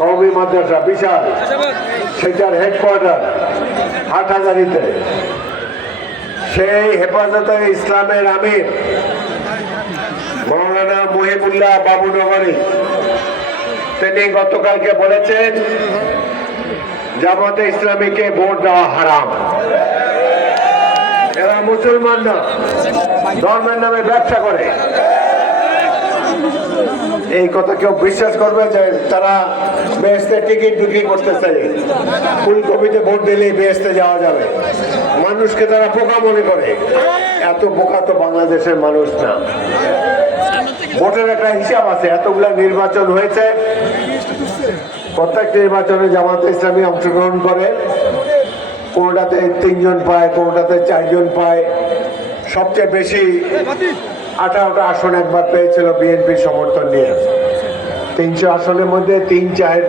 কওমি মাদ্রাসা বিশাল, সেটার হেডকোয়ার্টার হাটহাজারীতে। সেই হেফাজতে ইসলামের আমির মৌলানা মুহিবুল্লাহ বাবুনগরী তিনি গতকালকে বলেছেন জামাতে ইসলামীকে ভোট দেওয়া হারাম। এরা মুসলমান না, ধর্মের নামে ব্যবসা করে। এই কথা কেউ বিশ্বাস করবে যে তারা বেহেশতে টিকিট বিক্রি করতেছে, ফুলকপিতে ভোট দিলেই বেহেশতে যাওয়া যাবে? মানুষকে তারা বোকা মনে করে। এত বোকা তো বাংলাদেশের মানুষ না। ভোটের একটা হিসাব আছে। এতগুলা নির্বাচন হয়েছে, প্রত্যেক নির্বাচনে জামাতে ইসলামী অংশগ্রহণ করে। কোনোটাতে 3 জন পায়, কোনোটাতে 4 জন পায়। সবচেয়ে বেশি 18টা আসন একবার পেয়েছিল বিএনপির সমর্থন নিয়ে। 300 আসনের মধ্যে 3-4